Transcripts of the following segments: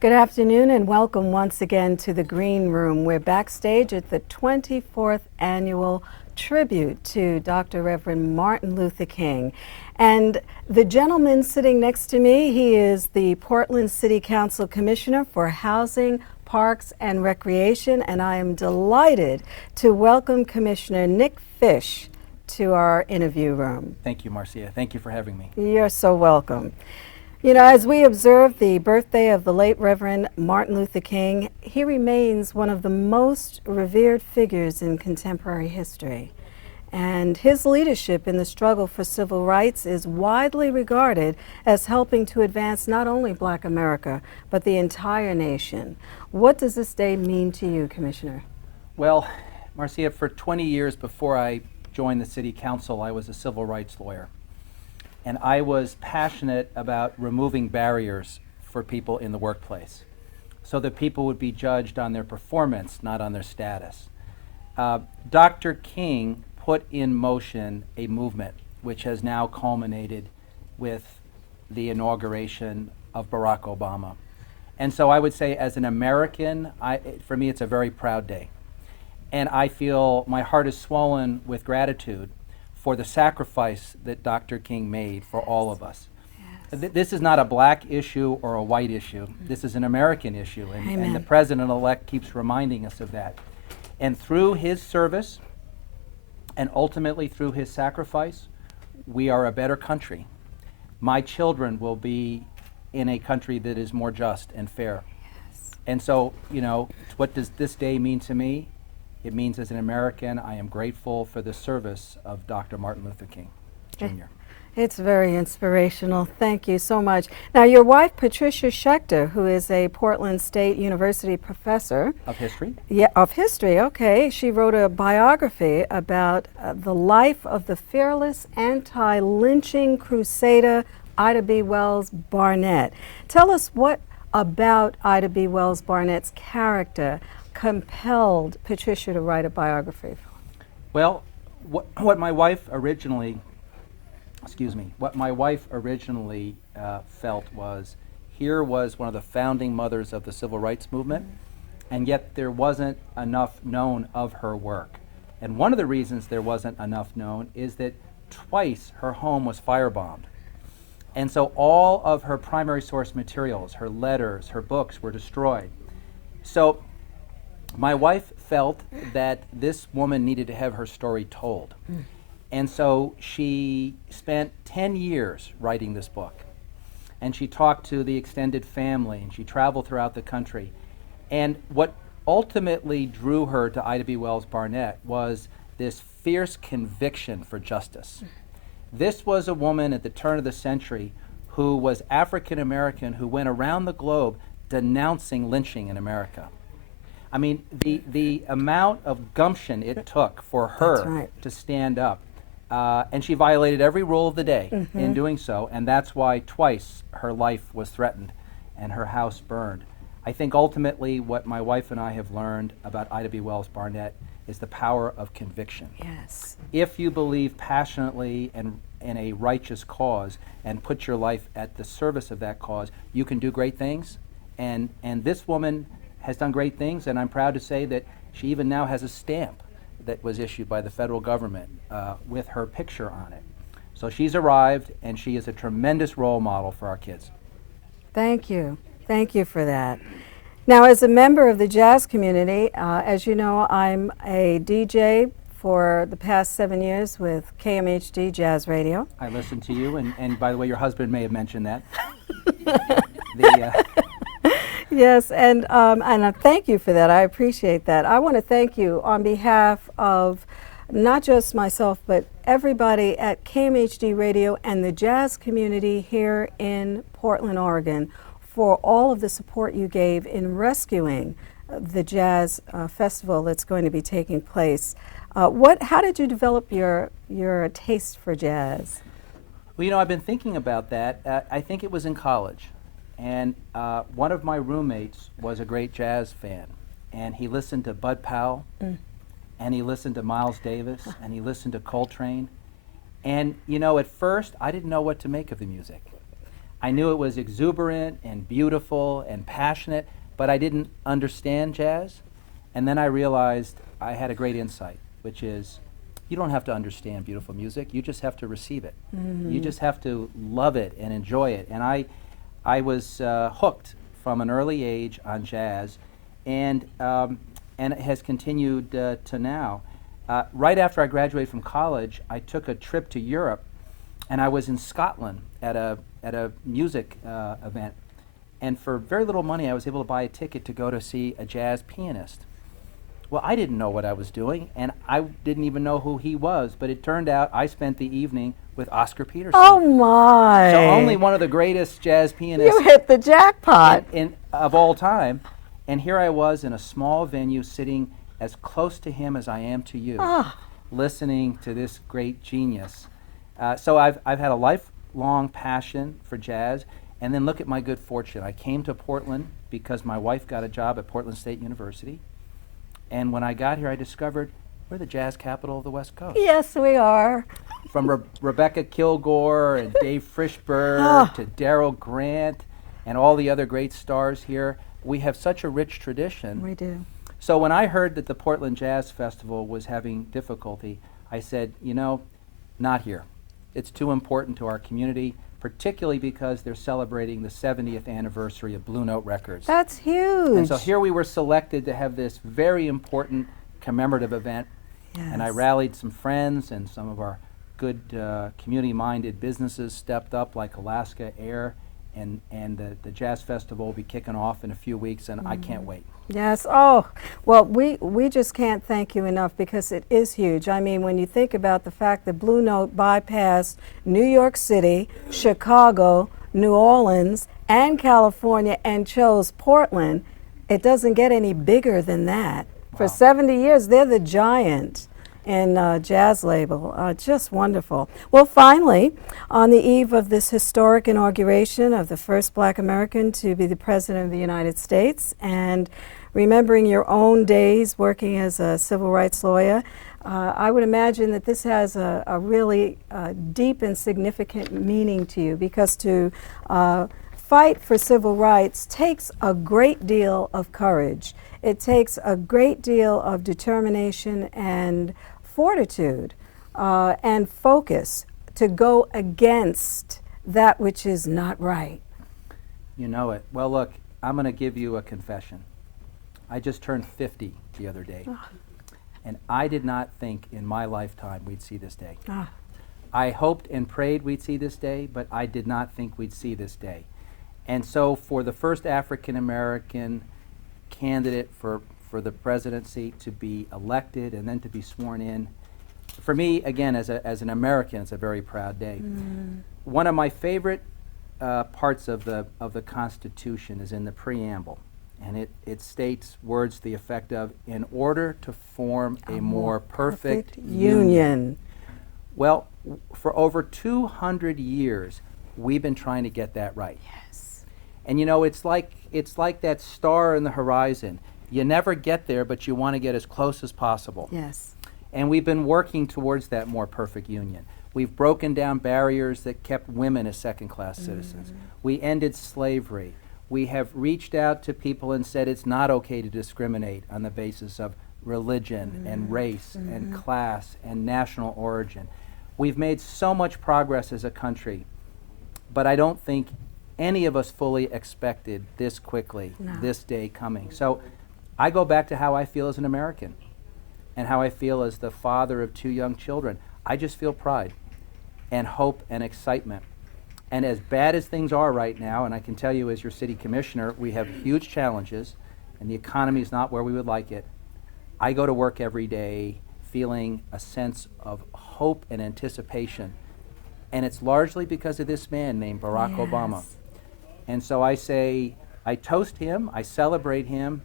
Good afternoon and welcome once again to the Green Room. We're backstage at the 24th annual tribute to Dr. Reverend Martin Luther King. And the gentleman sitting next to me, he is the Portland City Council Commissioner for Housing, Parks and Recreation, and I am delighted to welcome Commissioner Nick Fish to our interview room. Thank you, Marcia. Thank you for having me. You're so welcome. You know, as we observe the birthday of the late Reverend Martin Luther King, he remains one of the most revered figures in contemporary history. And his leadership in the struggle for civil rights is widely regarded as helping to advance not only Black America, but the entire nation. What does this day mean to you, Commissioner? Well, Marcia, for 20 years before I joined the City Council, I was a civil rights lawyer. And I was passionate about removing barriers for people in the workplace so that people would be judged on their performance, not on their status. Dr. King put in motion a movement which has now culminated with the inauguration of Barack Obama. And so I would say, as an American, for me it's a very proud day. And I feel my heart is swollen with gratitude for the sacrifice that Dr. King made for all of us. Yes. This is not a Black issue or a white issue. This is an American issue, and the President-elect keeps reminding us of that. And through his service, and ultimately through his sacrifice, we are a better country. My children will be in a country that is more just and fair. Yes. And so, you know, what does this day mean to me? It means, as an American, I am grateful for the service of Dr. Martin Luther King, Jr. It's very inspirational. Thank you so much. Now, your wife, Patricia Schechter, who is a Portland State University professor. Of history? Yeah, of history, okay. She wrote a biography about the life of the fearless anti-lynching crusader Ida B. Wells Barnett. Tell us what about Ida B. Wells Barnett's character compelled Patricia to write a biography? Well, what my wife originally felt was, here was one of the founding mothers of the civil rights movement, and yet there wasn't enough known of her work. And one of the reasons there wasn't enough known is that twice her home was firebombed. And so all of her primary source materials, her letters, her books, were destroyed. So my wife felt that this woman needed to have her story told. And so she spent 10 years writing this book. And she talked to the extended family, and she traveled throughout the country. And what ultimately drew her to Ida B. Wells Barnett was this fierce conviction for justice. This was a woman at the turn of the century who was African American, who went around the globe denouncing lynching in America. I mean, the amount of gumption it took for her to stand up. And she violated every rule of the day in doing so, and that's why twice her life was threatened and her house burned. I think ultimately what my wife and I have learned about Ida B. Wells Barnett is the power of conviction. Yes. If you believe passionately and in a righteous cause and put your life at the service of that cause, you can do great things. And this woman has done great things, and I'm proud to say that she even now has a stamp that was issued by the federal government with her picture on it. So she's arrived, and she is a tremendous role model for our kids. Thank you. Thank you for that. Now, as a member of the jazz community, as you know, I'm a DJ for the past 7 years with KMHD Jazz Radio. I listened to you, and by the way, your husband may have mentioned that. Yes, and thank you for that. I appreciate that. I want to thank you on behalf of not just myself, but everybody at KMHD Radio and the jazz community here in Portland, Oregon, for all of the support you gave in rescuing the jazz festival that's going to be taking place. How did you develop your taste for jazz? Well, you know, I've been thinking about that. I think it was in college. And one of my roommates was a great jazz fan, and he listened to Bud Powell, and he listened to Miles Davis, and he listened to Coltrane. And, you know, at first, I didn't know what to make of the music. I knew it was exuberant and beautiful and passionate, but I didn't understand jazz. And then I realized I had a great insight, which is you don't have to understand beautiful music. You just have to receive it. You just have to love it and enjoy it. And I was hooked from an early age on jazz, and it has continued to now. Right after I graduated from college, I took a trip to Europe, and I was in Scotland at a music event. And for very little money, I was able to buy a ticket to go to see a jazz pianist. Well, I didn't know what I was doing, and I didn't even know who he was, but it turned out I spent the evening with Oscar Peterson. Oh my! So only one of the greatest jazz pianists You hit the jackpot. of all time. And here I was in a small venue sitting as close to him as I am to you, listening to this great genius. So I've had a lifelong passion for jazz. And then look at my good fortune. I came to Portland because my wife got a job at Portland State University. And when I got here, I discovered we're the jazz capital of the West Coast. Yes, we are. From Rebecca Kilgore and Dave Frischberg to Daryl Grant and all the other great stars here, we have such a rich tradition. We do. So when I heard that the Portland Jazz Festival was having difficulty, I said, not here. It's too important to our community, particularly because they're celebrating the 70th anniversary of Blue Note Records. That's huge. And so here we were selected to have this very important commemorative event. Yes. And I rallied some friends, and some of our good community-minded businesses stepped up, like Alaska Air, and the Jazz Festival will be kicking off in a few weeks, and I can't wait. Yes. Oh, well, we just can't thank you enough, because it is huge. I mean, when you think about the fact that Blue Note bypassed New York City, Chicago, New Orleans, and California and chose Portland, it doesn't get any bigger than that. For 70 years, they're the giant in jazz label. Just wonderful. Well, finally, on the eve of this historic inauguration of the first Black American to be the President of the United States, and remembering your own days working as a civil rights lawyer, I would imagine that this has a really deep and significant meaning to you, because to fight for civil rights takes a great deal of courage. It takes a great deal of determination and fortitude and focus to go against that which is not right. You know it. Well, look, I'm going to give you a confession. I just turned 50 the other day, and I did not think in my lifetime we'd see this day. I hoped and prayed we'd see this day, but I did not think we'd see this day. And so for the first African American candidate for the presidency to be elected and then to be sworn in, for me, again, as an American, it's a very proud day. One of my favorite parts of the Constitution is in the preamble, and it states words to the effect of, in order to form a more perfect union. Well, for over 200 years, we've been trying to get that right. Yes. And it's like that star in the horizon. You never get there, but you want to get as close as possible. Yes. And we've been working towards that more perfect union. We've broken down barriers that kept women as second-class citizens. We ended slavery. We have reached out to people and said it's not okay to discriminate on the basis of religion and race and class and national origin. We've made so much progress as a country, but I don't think any of us fully expected this quickly, this day coming. So I go back to how I feel as an American and how I feel as the father of 2 young children. I just feel pride and hope and excitement. And as bad as things are right now, and I can tell you as your city commissioner, we have huge challenges and the economy is not where we would like it. I go to work every day feeling a sense of hope and anticipation. And it's largely because of this man named Barack Obama. And so I say, I toast him, I celebrate him,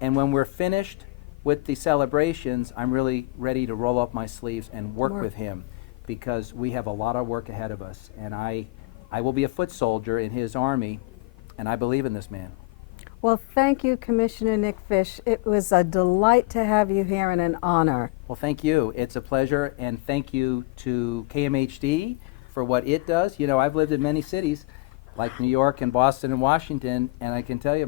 and when we're finished with the celebrations, I'm really ready to roll up my sleeves and work with him, because we have a lot of work ahead of us. And I will be a foot soldier in his army, and I believe in this man. Well, thank you, Commissioner Nick Fish. It was a delight to have you here and an honor. Well, thank you. It's a pleasure, and thank you to KMHD for what it does. I've lived in many cities, like New York and Boston and Washington. And I can tell you,